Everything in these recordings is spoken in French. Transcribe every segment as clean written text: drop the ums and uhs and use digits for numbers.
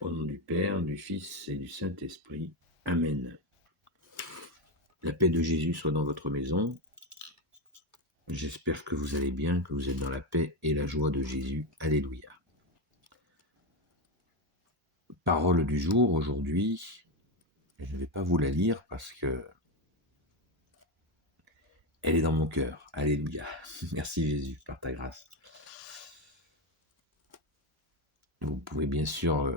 Au nom du Père, du Fils et du Saint-Esprit. Amen. La paix de Jésus soit dans votre maison. J'espère que vous allez bien, que vous êtes dans la paix et la joie de Jésus. Alléluia. Parole du jour aujourd'hui. Je ne vais pas vous la lire parce que elle est dans mon cœur. Alléluia. Merci Jésus par ta grâce. Vous pouvez bien sûr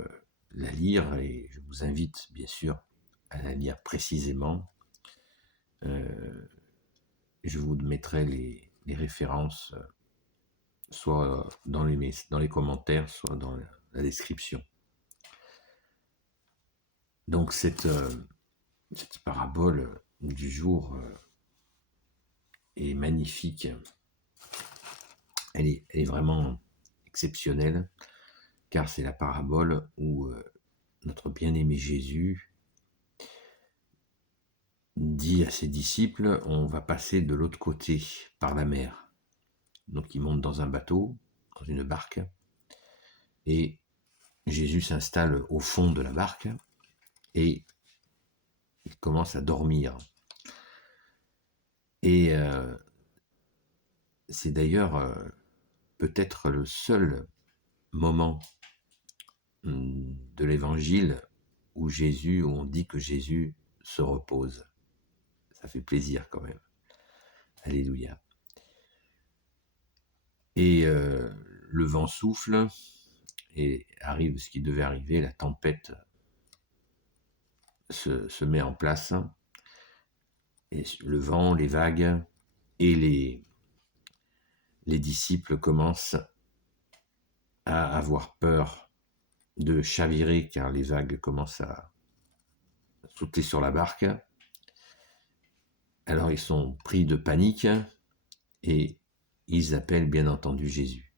la lire et je vous invite bien sûr à la lire précisément. Je vous mettrai les références soit dans les commentaires, soit dans la description. Donc cette parabole du jour est magnifique. Elle est vraiment exceptionnelle, car c'est la parabole où notre bien-aimé Jésus dit à ses disciples, on va passer de l'autre côté, par la mer. Donc ils montent dans un bateau, dans une barque, et Jésus s'installe au fond de la barque, et il commence à dormir. Et c'est d'ailleurs peut-être le seul moment de l'évangile où on dit que Jésus se repose. Ça fait plaisir quand même. Alléluia. Et le vent souffle et arrive ce qui devait arriver, la tempête se met en place. Et le vent, les vagues et les disciples commencent à avoir peur de chavirer car les vagues commencent à sauter sur la barque. Alors ils sont pris de panique et ils appellent bien entendu Jésus.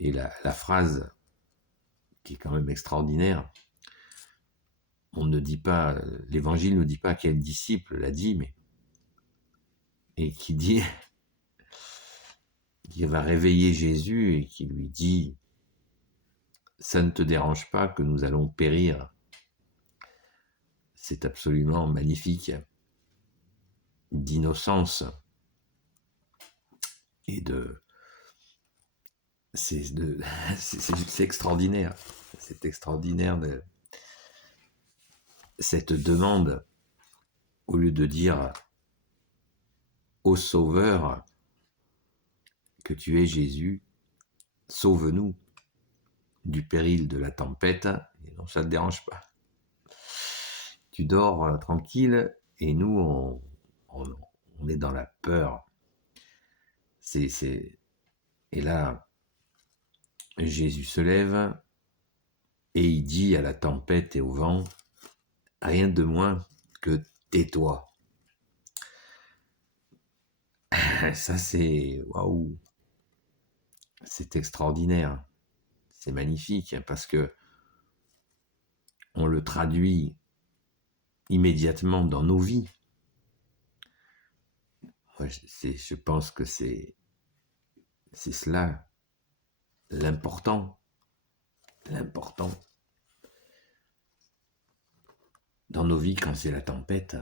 Et la phrase qui est quand même extraordinaire, on ne dit pas, l'évangile ne dit pas quel disciple l'a dit, mais et qui dit qui va réveiller Jésus et qui lui dit ça ne te dérange pas que nous allons périr. C'est absolument magnifique, d'innocence et c'est extraordinaire. C'est extraordinaire cette demande, au lieu de dire au Sauveur que tu es Jésus, sauve-nous du péril de la tempête, et non, ça ne te dérange pas. Tu dors tranquille et nous, on est dans la peur. Et là, Jésus se lève et il dit à la tempête et au vent, rien de moins que tais-toi. Ça c'est waouh, c'est extraordinaire, c'est magnifique parce que on le traduit immédiatement dans nos vies. Je pense que c'est cela l'important dans nos vies quand c'est la tempête.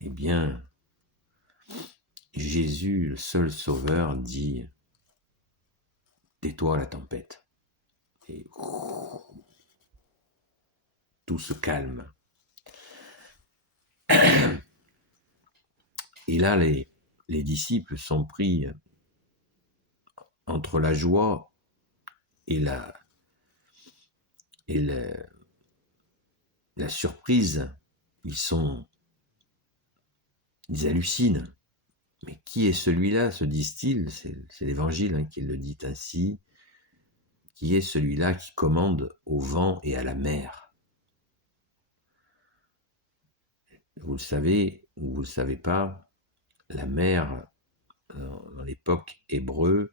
Eh bien, Jésus, le seul sauveur, dit tais-toi la tempête. Et tout se calme. Et là, les disciples sont pris entre la joie et la surprise. Ils hallucinent. Mais qui est celui-là, se disent-ils? C'est l'Évangile qui le dit ainsi. Qui est celui-là qui commande au vent et à la mer? Vous le savez ou vous ne le savez pas, la mer, dans l'époque hébreu,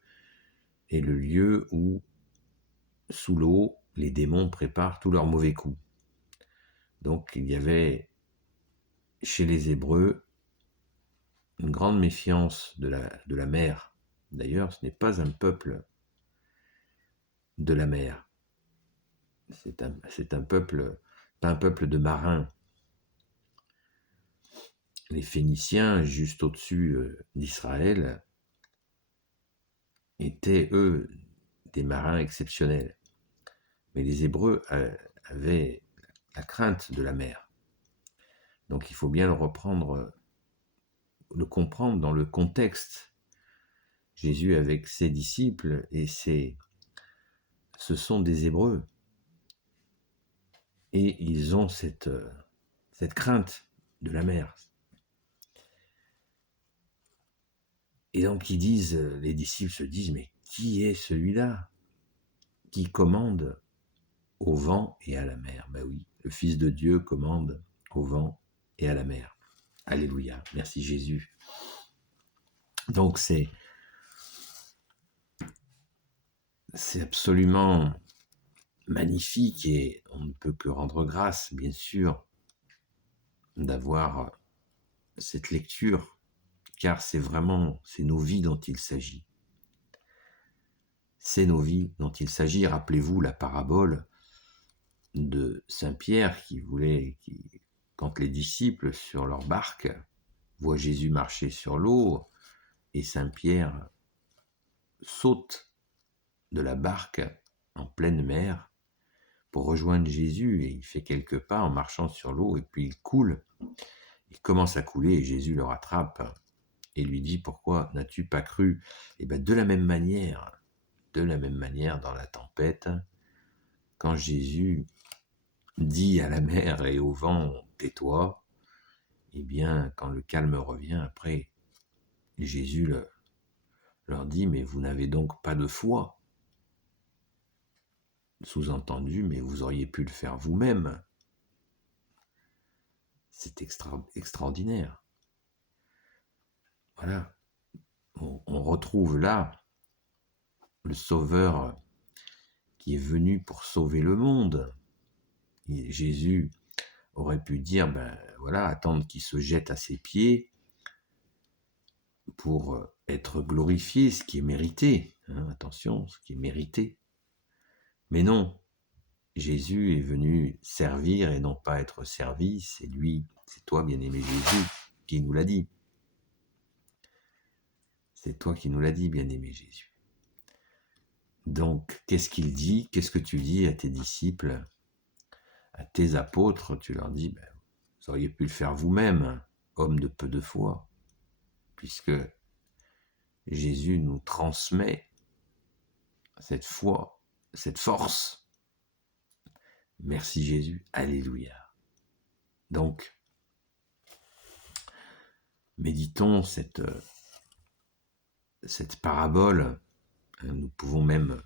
est le lieu où, sous l'eau, les démons préparent tous leurs mauvais coups. Donc il y avait chez les Hébreux une grande méfiance de la mer. D'ailleurs, ce n'est pas un peuple de la mer. c'est un peuple, pas un peuple de marins. Les Phéniciens, juste au-dessus d'Israël, étaient, eux, des marins exceptionnels. Mais les Hébreux avaient la crainte de la mer. Donc il faut bien le comprendre dans le contexte. Jésus avec ses disciples, et ce sont des Hébreux. Et ils ont cette crainte de la mer. Et donc les disciples se disent, mais qui est celui-là qui commande au vent et à la mer? Ben oui, le Fils de Dieu commande au vent et à la mer. Alléluia, merci Jésus. Donc c'est absolument magnifique, et on ne peut que rendre grâce, bien sûr, d'avoir cette lecture, car c'est nos vies dont il s'agit. C'est nos vies dont il s'agit. Rappelez-vous la parabole de Saint Pierre quand les disciples sur leur barque voient Jésus marcher sur l'eau, et Saint Pierre saute de la barque en pleine mer pour rejoindre Jésus, et il fait quelques pas en marchant sur l'eau, et puis il commence à couler, et Jésus le rattrape et lui dit, pourquoi n'as-tu pas cru? Et bien de la même manière dans la tempête, quand Jésus dit à la mer et au vent, tais-toi, et bien quand le calme revient après, Jésus leur dit, mais vous n'avez donc pas de foi. Sous-entendu, mais vous auriez pu le faire vous-même. C'est extraordinaire. Voilà. On retrouve là le Sauveur qui est venu pour sauver le monde. Et Jésus aurait pu dire, attendre qu'il se jette à ses pieds pour être glorifié, ce qui est mérité. Attention, ce qui est mérité. Mais non, Jésus est venu servir et non pas être servi. C'est toi, bien-aimé Jésus, qui nous l'a dit. C'est toi qui nous l'as dit, bien-aimé Jésus. Donc, qu'est-ce qu'il dit? Qu'est-ce que tu dis à tes disciples, à tes apôtres? Tu leur dis, vous auriez pu le faire vous-même, homme de peu de foi, puisque Jésus nous transmet cette foi, cette force. Merci Jésus, alléluia. Donc, méditons cette parabole. Nous pouvons même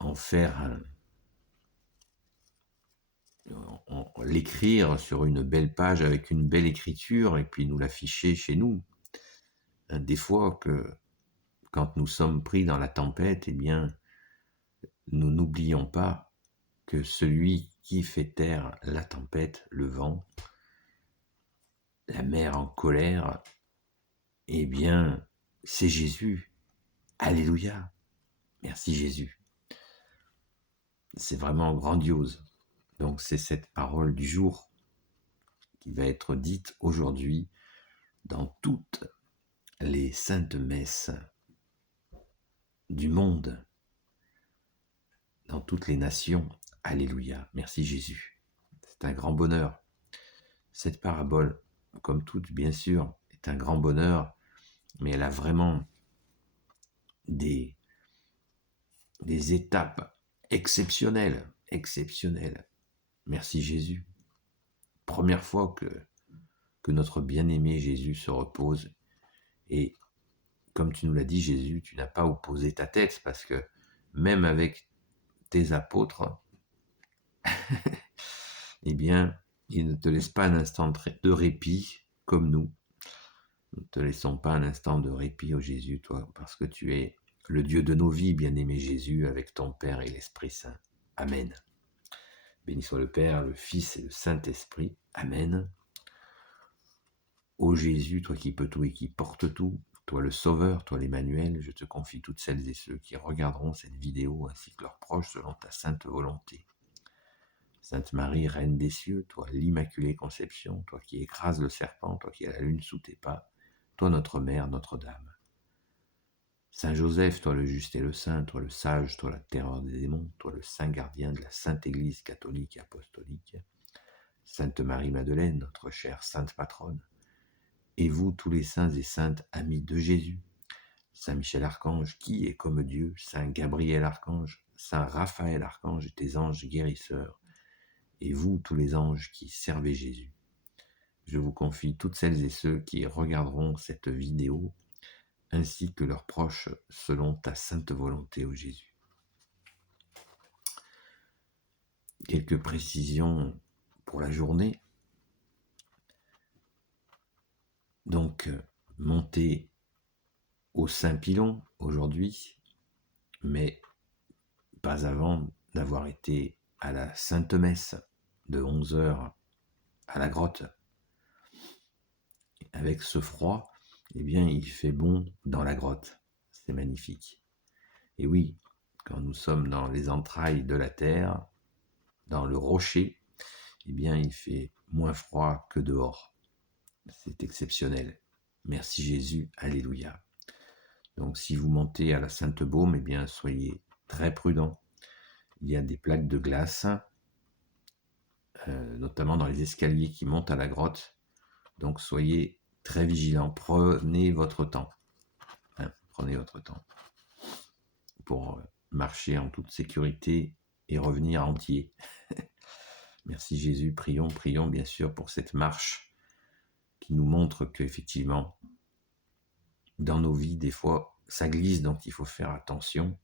en faire l'écrire sur une belle page avec une belle écriture, et puis nous l'afficher chez nous. Des fois que quand nous sommes pris dans la tempête, eh bien, nous n'oublions pas que celui qui fait taire la tempête, le vent, la mer en colère, eh bien, c'est Jésus. Alléluia. Merci Jésus. C'est vraiment grandiose. Donc c'est cette parole du jour qui va être dite aujourd'hui dans toutes les saintes messes du monde, dans toutes les nations. Alléluia. Merci Jésus. C'est un grand bonheur. Cette parabole, comme toutes, bien sûr, est un grand bonheur, mais elle a vraiment des étapes exceptionnelles. Merci Jésus. Première fois que notre bien-aimé Jésus se repose. Et comme tu nous l'as dit, Jésus, tu n'as pas opposé ta tête, parce que même avec tes apôtres, eh bien, ils ne te laissent pas un instant de répit comme nous. Nous ne te laissons pas un instant de répit, ô Jésus, toi, parce que tu es le Dieu de nos vies, bien-aimé Jésus, avec ton Père et l'Esprit Saint. Amen. Béni soit le Père, le Fils et le Saint-Esprit. Amen. Ô Jésus, toi qui peux tout et qui portes tout, Toi le Sauveur, toi l'Emmanuel, je te confie toutes celles et ceux qui regarderont cette vidéo ainsi que leurs proches selon ta sainte volonté. Sainte Marie, Reine des cieux, toi l'Immaculée Conception, toi qui écrases le serpent, toi qui as la lune sous tes pas, toi notre Mère, Notre-Dame. Saint Joseph, toi le juste et le saint, toi le sage, toi la terreur des démons, toi le saint gardien de la Sainte Église catholique et apostolique. Sainte Marie-Madeleine, notre chère sainte patronne. Et vous, tous les saints et saintes amis de Jésus, Saint Michel Archange, qui est comme Dieu, Saint Gabriel Archange, Saint Raphaël Archange et tes anges guérisseurs, et vous, tous les anges qui servez Jésus. Je vous confie toutes celles et ceux qui regarderont cette vidéo, ainsi que leurs proches, selon ta sainte volonté, ô Jésus. Quelques précisions pour la journée. Donc, montez au Saint-Pilon aujourd'hui, mais pas avant d'avoir été à la Sainte Messe de 11h à la grotte. Avec ce froid, eh bien, il fait bon dans la grotte. C'est magnifique. Et oui, quand nous sommes dans les entrailles de la terre, dans le rocher, eh bien, il fait moins froid que dehors. C'est exceptionnel. Merci Jésus, alléluia. Donc, si vous montez à la Sainte-Baume, eh bien, soyez très prudents. Il y a des plaques de glace, notamment dans les escaliers qui montent à la grotte. Donc, soyez très vigilants. Prenez votre temps. Prenez votre temps pour marcher en toute sécurité et revenir entier. Merci Jésus. Prions bien sûr pour cette marche qui nous montre qu'effectivement, dans nos vies, des fois, ça glisse, donc il faut faire attention.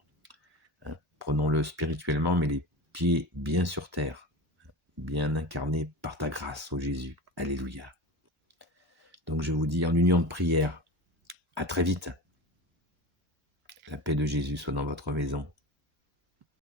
Prenons-le spirituellement, mais les pieds bien sur terre, bien incarnés par ta grâce, ô Jésus. Alléluia. Donc je vous dis en union de prière, à très vite. La paix de Jésus soit dans votre maison.